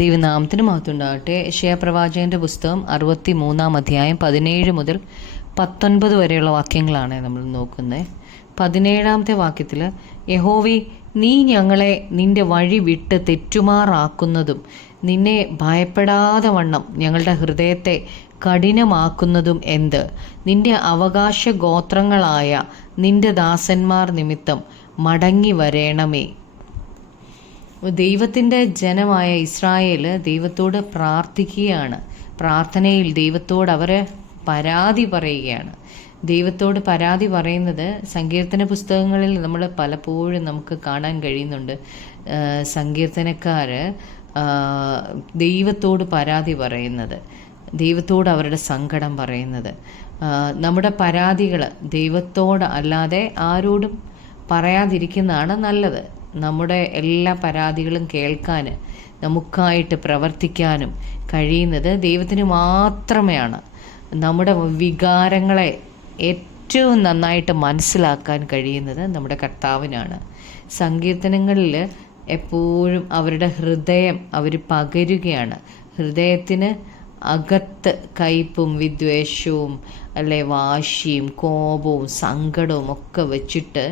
ദൈവനാമത്തിന് മഹത്വമുണ്ടാകട്ടെ. യെശയ്യാ പ്രവാചകന്റെ പുസ്തകം 63 അധ്യായം 17 മുതൽ 19 വരെയുള്ള വാക്യങ്ങളാണ് നമ്മൾ നോക്കുന്നത്. 17 വാക്യത്തിൽ, യഹോവേ, നീ ഞങ്ങളെ നിന്റെ വഴി വിട്ട് തെറ്റുമാറാക്കുന്നതും നിന്നെ ഭയപ്പെടാതെ വണ്ണം ഞങ്ങളുടെ ഹൃദയത്തെ കഠിനമാക്കുന്നതും എന്ത്? നിന്റെ അവകാശ ഗോത്രങ്ങളായ നിന്റെ ദാസന്മാർ നിമിത്തം മടങ്ങി വരേണമേ. ദൈവത്തിൻ്റെ ജനമായ ഇസ്രായേൽ ദൈവത്തോട് പ്രാർത്ഥിക്കുകയാണ്. പ്രാർത്ഥനയിൽ ദൈവത്തോട് അവർ പരാതി പറയുകയാണ്. ദൈവത്തോട് പരാതി പറയുന്നത് സങ്കീർത്തന പുസ്തകങ്ങളിൽ നമ്മൾ പലപ്പോഴും നമുക്ക് കാണാൻ കഴിയുന്നുണ്ട്. സങ്കീർത്തനക്കാർ ദൈവത്തോട് പരാതി പറയുന്നത്, ദൈവത്തോട് അവരുടെ സങ്കടം പറയുന്നത്. നമ്മുടെ പരാതികൾ ദൈവത്തോട് അല്ലാതെ ആരോടും പറയാതിരിക്കുന്നതാണ് നല്ലത്. നമ്മുടെ എല്ലാ പരാതികളും കേൾക്കാൻ, നമുക്കായിട്ട് പ്രവർത്തിക്കാനും കഴിയുന്നത് ദൈവത്തിന് മാത്രമാണ്. നമ്മുടെ വികാരങ്ങളെ ഏറ്റവും നന്നായിട്ട് മനസ്സിലാക്കാൻ കഴിയുന്നത് നമ്മുടെ കർത്താവിനാണ്. സങ്കീർത്തനങ്ങളിൽ എപ്പോഴും അവരുടെ ഹൃദയം അവർ പകരുകയാണ്. ഹൃദയത്തിന് അകത്ത് കയ്പും വിദ്വേഷവും വാശിയും കോപവും സങ്കടവും ഒക്കെ വച്ചിട്ട്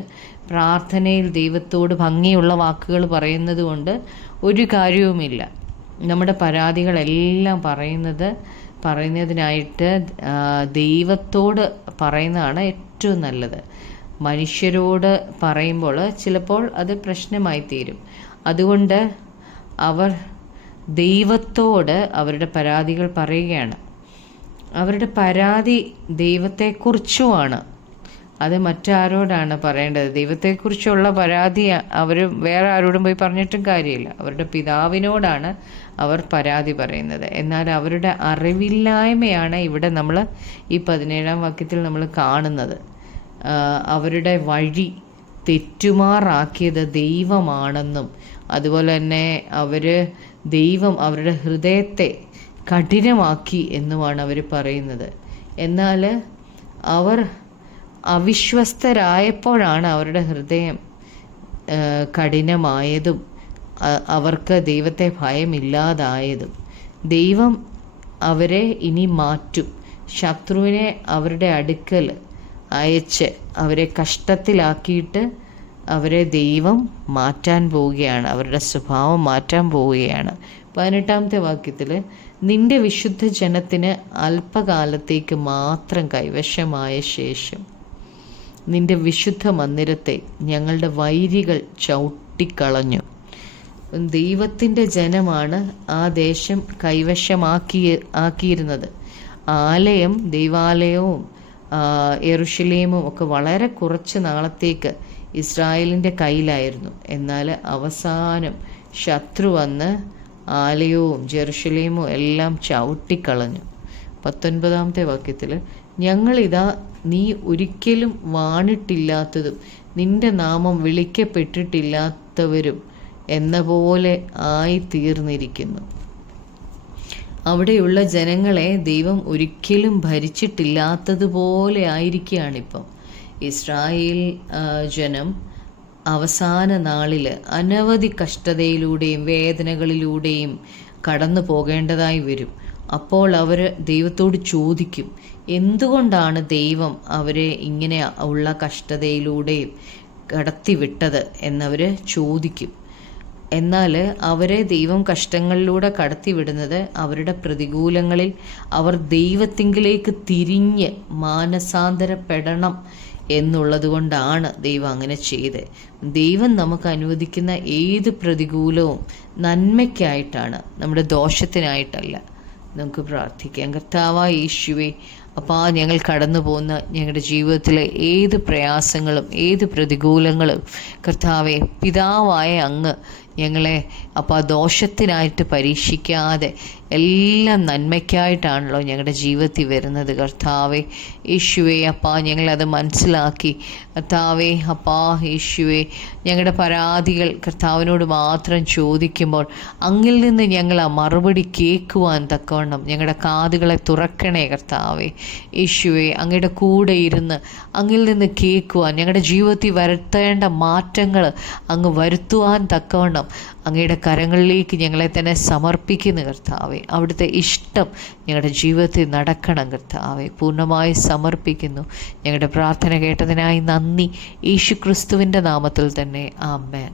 പ്രാർത്ഥനയിൽ ദൈവത്തോട് ഭംഗിയുള്ള വാക്കുകൾ പറയുന്നത് കൊണ്ട് ഒരു കാര്യവുമില്ല. നമ്മുടെ പരാതികളെല്ലാം പറയുന്നതിനായിട്ട് ദൈവത്തോട് പറയുന്നതാണ് ഏറ്റവും നല്ലത്. മനുഷ്യരോട് പറയുമ്പോൾ ചിലപ്പോൾ അത് പ്രശ്നമായി തീരും. അതുകൊണ്ട് അവർ ദൈവത്തോട് അവരുടെ പരാതികൾ പറയുകയാണ്. അവരുടെ പരാതി ദൈവത്തെക്കുറിച്ചുമാണ്. അത് മറ്റാരോടാണ് പറയേണ്ടത്? ദൈവത്തെക്കുറിച്ചുള്ള പരാതി അവർ വേറെ ആരോടും പോയി പറഞ്ഞിട്ടും കാര്യമില്ല. അവരുടെ പിതാവിനോടാണ് അവർ പരാതി പറയുന്നത്. എന്നാൽ അവരുടെ അറിവില്ലായ്മയാണ് ഇവിടെ നമ്മൾ ഈ 17 വാക്യത്തിൽ നമ്മൾ കാണുന്നത്. അവരുടെ വഴി തെറ്റുമാറാക്കിയത് ദൈവമാണെന്നും അതുപോലെ തന്നെ ദൈവം അവരുടെ ഹൃദയത്തെ കഠിനമാക്കി എന്നുമാണ് അവർ പറയുന്നത്. എന്നാൽ അവർ അവിശ്വസ്തരായപ്പോഴാണ് അവരുടെ ഹൃദയം കഠിനമായതും അവർക്ക് ദൈവത്തെ ഭയമില്ലാതായതും. ദൈവം അവരെ ഇനി മാറ്റും. ശത്രുവിനെ അവരുടെ അടുക്കൽ അയച്ച് അവരെ കഷ്ടത്തിലാക്കിയിട്ട് അവരെ ദൈവം മാറ്റാൻ പോവുകയാണ്. അവരുടെ സ്വഭാവം മാറ്റാൻ പോവുകയാണ്. 18 വാക്യത്തിൽ, നിന്റെ വിശുദ്ധ ജനത്തിന് അല്പകാലത്തേക്ക് മാത്രം കൈവശമായ ശേഷം നിന്റെ വിശുദ്ധ മന്ദിരത്തെ ഞങ്ങളുടെ വൈരികൾ ചവിട്ടിക്കളഞ്ഞു. ദൈവത്തിൻ്റെ ജനമാണ് ആ ദേശം ആക്കിയിരുന്നത്. ദൈവാലയവും യെരുശലേമും ഒക്കെ വളരെ കുറച്ച് നാളത്തേക്ക് ഇസ്രായേലിൻ്റെ കയ്യിലായിരുന്നു. എന്നാൽ അവസാനം ശത്രു വന്ന് ആലയവും ജെറുസലേമും എല്ലാം ചവിട്ടിക്കളഞ്ഞു. 19 വാക്യത്തിൽ, ഞങ്ങളിതാ നീ ഒരിക്കലും വാണിട്ടില്ലാത്തതും നിന്റെ നാമം വിളിക്കപ്പെട്ടിട്ടില്ലാത്തവരും എന്ന പോലെ ആയിത്തീർന്നിരിക്കുന്നു. അവിടെയുള്ള ജനങ്ങളെ ദൈവം ഒരിക്കലും ഭരിച്ചിട്ടില്ലാത്തതുപോലെ ആയിരിക്കുകയാണിപ്പം. ഇസ്രായേൽ ജനം അവസാന നാളിൽ അനവധി കഷ്ടതയിലൂടെയും വേദനകളിലൂടെയും കടന്നു പോകേണ്ടതായി വരും. അപ്പോൾ അവർ ദൈവത്തോട് ചോദിക്കും, എന്തുകൊണ്ടാണ് ദൈവം അവരെ ഇങ്ങനെ ഉള്ള കഷ്ടതയിലൂടെയും കടത്തിവിട്ടത് എന്നവർ ചോദിക്കും. എന്നാൽ അവരെ ദൈവം കഷ്ടങ്ങളിലൂടെ കടത്തിവിടുന്നത് അവരുടെ പ്രതികൂലങ്ങളിൽ അവർ ദൈവത്തിങ്കിലേക്ക് തിരിഞ്ഞ് മാനസാന്തരപ്പെടണം എന്നുള്ളത് കൊണ്ടാണ് ദൈവം അങ്ങനെ ചെയ്തത്. ദൈവം നമുക്ക് അനുവദിക്കുന്ന ഏത് പ്രതികൂലവും നന്മയ്ക്കായിട്ടാണ്, നമ്മുടെ ദോഷത്തിനായിട്ടല്ല. നമുക്ക് പ്രാർത്ഥിക്കാം. കർത്താവായ യേശുവേ, ഞങ്ങൾ കടന്നു പോകുന്ന ഞങ്ങളുടെ ജീവിതത്തിലെ ഏത് പ്രയാസങ്ങളും ഏത് പ്രതികൂലങ്ങളും കർത്താവെ, പിതാവായ അങ്ങ് ഞങ്ങളെ ദോഷത്തിനായിട്ട് പരീക്ഷിക്കാതെ എല്ലാം നന്മയ്ക്കായിട്ടാണല്ലോ ഞങ്ങളുടെ ജീവിതത്തിൽ വരുന്നത്. കർത്താവെ യേശുവേ, ഞങ്ങളത് മനസ്സിലാക്കി കർത്താവെ യേശുവേ, ഞങ്ങളുടെ പരാതികൾ കർത്താവിനോട് മാത്രം ചോദിക്കുമ്പോൾ അങ്ങിൽ നിന്ന് ഞങ്ങൾ ആ മറുപടി കേൾക്കുവാൻ തക്കവണ്ണം ഞങ്ങളുടെ കാതുകളെ തുറക്കണേ കർത്താവെ യേശുവേ. അങ്ങയുടെ കൂടെ ഇരുന്ന് അങ്ങിൽ നിന്ന് കേൾക്കുവാൻ, ഞങ്ങളുടെ ജീവിതത്തിൽ വരുത്തേണ്ട മാറ്റങ്ങൾ അങ്ങ് വരുത്തുവാൻ തക്കവണ്ണം അങ്ങയുടെ കരങ്ങളിലേക്ക് ഞങ്ങളെ തന്നെ സമർപ്പിക്കുന്ന കർത്താവെ. അവിടുത്തെ ഇഷ്ടം ഞങ്ങളുടെ ജീവിതത്തിൽ നടക്കണം കർത്താവെ. പൂർണ്ണമായി സമർപ്പിക്കുന്നു. ഞങ്ങളുടെ പ്രാർത്ഥന കേട്ടതിനായി നന്ദി. യേശു ക്രിസ്തുവിൻ്റെ നാമത്തിൽ തന്നെ ആമേൻ.